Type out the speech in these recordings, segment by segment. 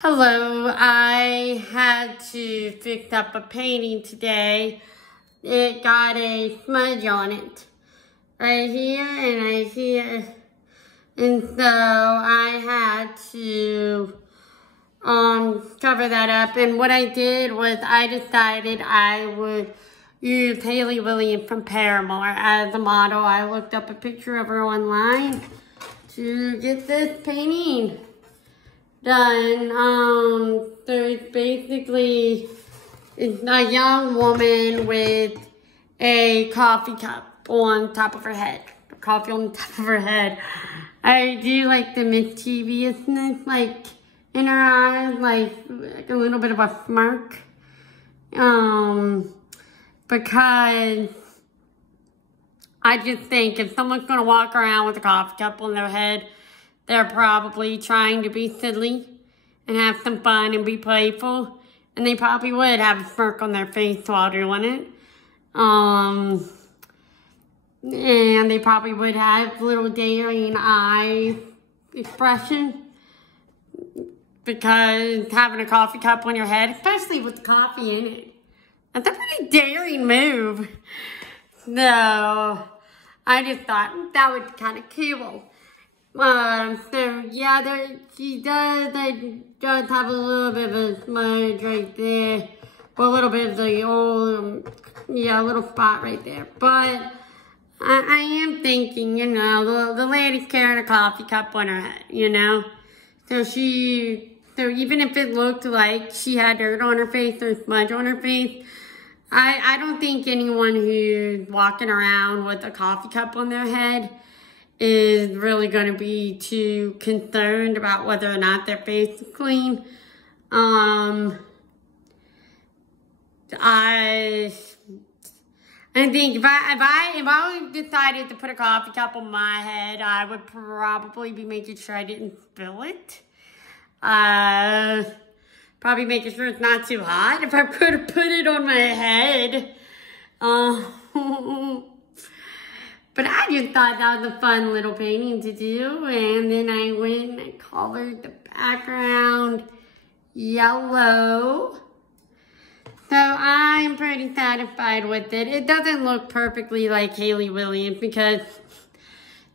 Hello, I had to fix up a painting today. It got a smudge on it. Right here and right here. And so I had to cover that up. And what I did was I decided I would use Hayley Williams from Paramore as a model. I looked up a picture of her online to get this painting done. There's basically a young woman with a coffee cup on top of her head. Coffee on top of her head. I do like the mischievousness, like, in her eyes, like a little bit of a smirk. Because I just think if someone's gonna walk around with a coffee cup on their head, they're probably trying to be silly and have some fun and be playful. And they probably would have a smirk on their face while doing it. And they probably would have little daring eye expression. Because having a coffee cup on your head, especially with coffee in it, that's a pretty daring move. So I just thought that would be kind of cool. So yeah, she does have a little bit of a smudge right there. Well, a little bit of the old, a little spot right there. But I am thinking, the lady's carrying a coffee cup on her head, So even if it looked like she had dirt on her face or smudge on her face, I don't think anyone who's walking around with a coffee cup on their head is really going to be too concerned about whether or not their face is clean. I think if I decided to put a coffee cup on my head, I would probably be making sure I didn't spill it. Probably making sure it's not too hot if I could have put it on my head. But I just thought that was a fun little painting to do. And then I went and I colored the background yellow. So I'm pretty satisfied with it. It doesn't look perfectly like Hayley Williams because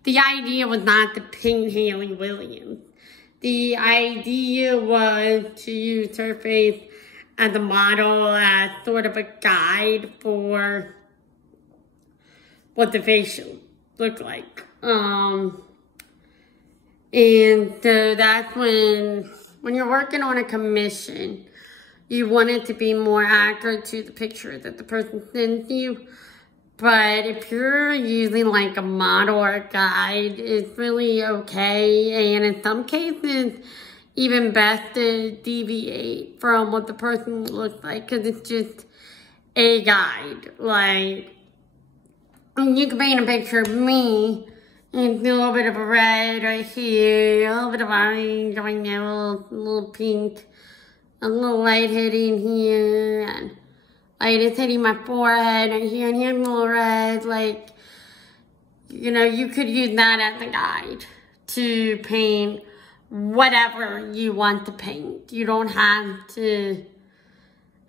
the idea was not to paint Hayley Williams. The idea was to use her face as a model, as sort of a guide for what the face should look like. And so that's when you're working on a commission, you want it to be more accurate to the picture that the person sends you. But if you're using like a model or a guide, it's really okay. And in some cases, even best to deviate from what the person looks like because it's just a guide. Like, you can paint a picture of me and a little bit of a red right here, a little bit of orange right there, a little pink, a little light hitting here, and light is hitting my forehead right here, and here's a little red. Like, you could use that as a guide to paint whatever you want to paint. You don't have to.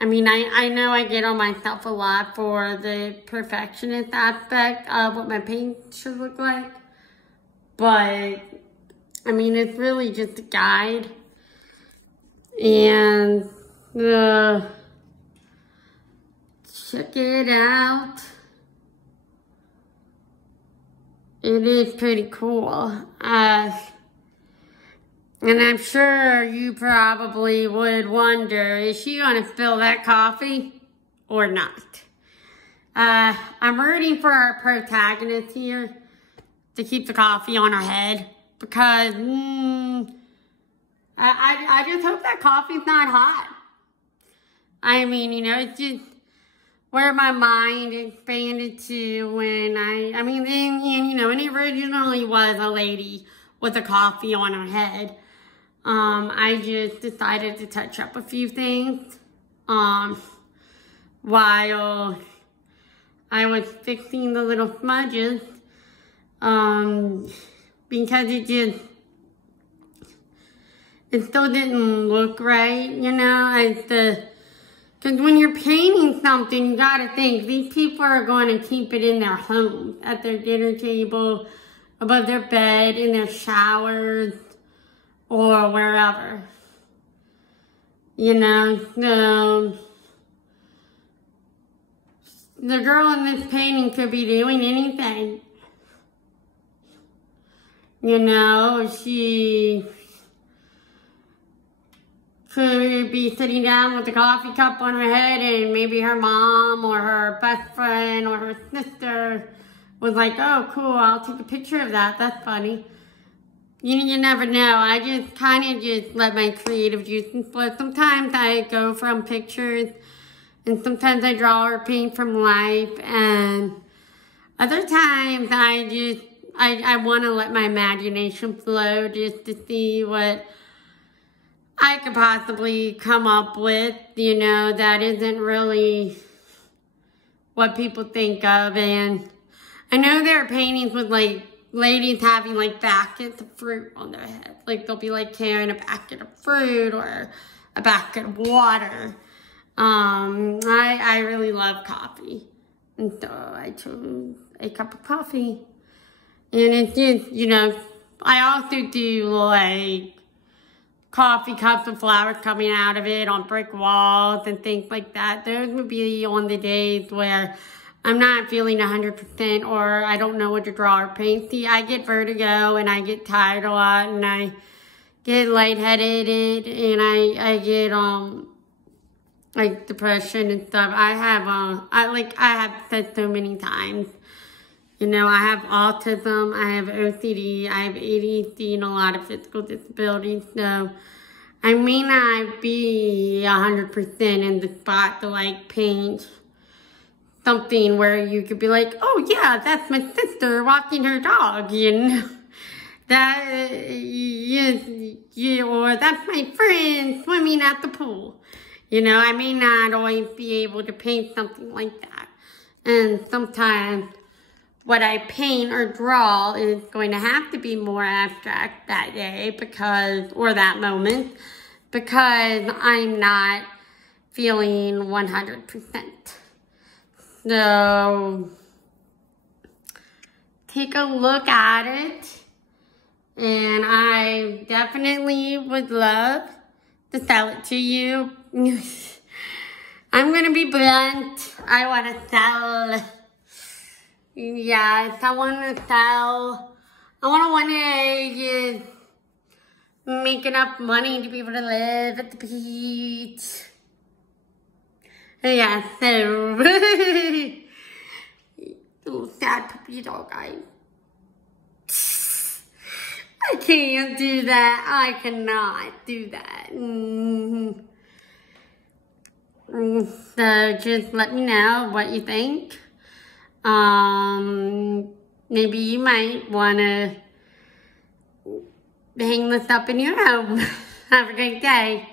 I mean, I know I get on myself a lot for the perfectionist aspect of what my paint should look like. But, I mean, it's really just a guide. And, check it out. It is pretty cool. And I'm sure you probably would wonder, is she going to spill that coffee or not? I'm rooting for our protagonist here to keep the coffee on her head because I just hope that coffee's not hot. I mean, it's just where my mind expanded to when and it originally was a lady with a coffee on her head. I just decided to touch up a few things while I was fixing the little smudges because it still didn't look right, you know, because when you're painting something, you gotta think, these people are going to keep it in their home, at their dinner table, above their bed, in their showers, or wherever. You know, the girl in this painting could be doing anything. You know, she could be sitting down with a coffee cup on her head, and maybe her mom or her best friend or her sister was like, oh, cool, I'll take a picture of that. That's funny. You never know. I just kind of just let my creative juices flow. Sometimes I go from pictures, and sometimes I draw or paint from life, and other times I want to let my imagination flow just to see what I could possibly come up with, you know, that isn't really what people think of. And I know there are paintings with, like, ladies having, like, baskets of fruit on their head. Like, they'll be, like, carrying a basket of fruit or a basket of water. I really love coffee. And so I chose a cup of coffee. And it's just, you know, I also do, like, coffee cups with flowers coming out of it on brick walls and things like that. Those would be on the days where I'm not feeling 100% or I don't know what to draw or paint. See, I get vertigo and I get tired a lot and I get lightheaded and I get, like, depression and stuff. I have said so many times, you know, I have autism, I have OCD, I have ADHD and a lot of physical disabilities, so I may not be 100% in the spot to, like, paint something where you could be like, oh yeah, that's my sister walking her dog, you know, that, or that's my friend swimming at the pool. You know, I may not always be able to paint something like that. And sometimes what I paint or draw is going to have to be more abstract that day or that moment, because I'm not feeling 100%. So, take a look at it, and I definitely would love to sell it to you. I'm gonna be blunt. I want to sell. Yes, I want to sell. I want to just make enough money to be able to live at the beach. Yeah, so little sad puppy dog guy. I can't do that. I cannot do that. So just let me know what you think. Maybe you might want to hang this up in your home. Have a great day.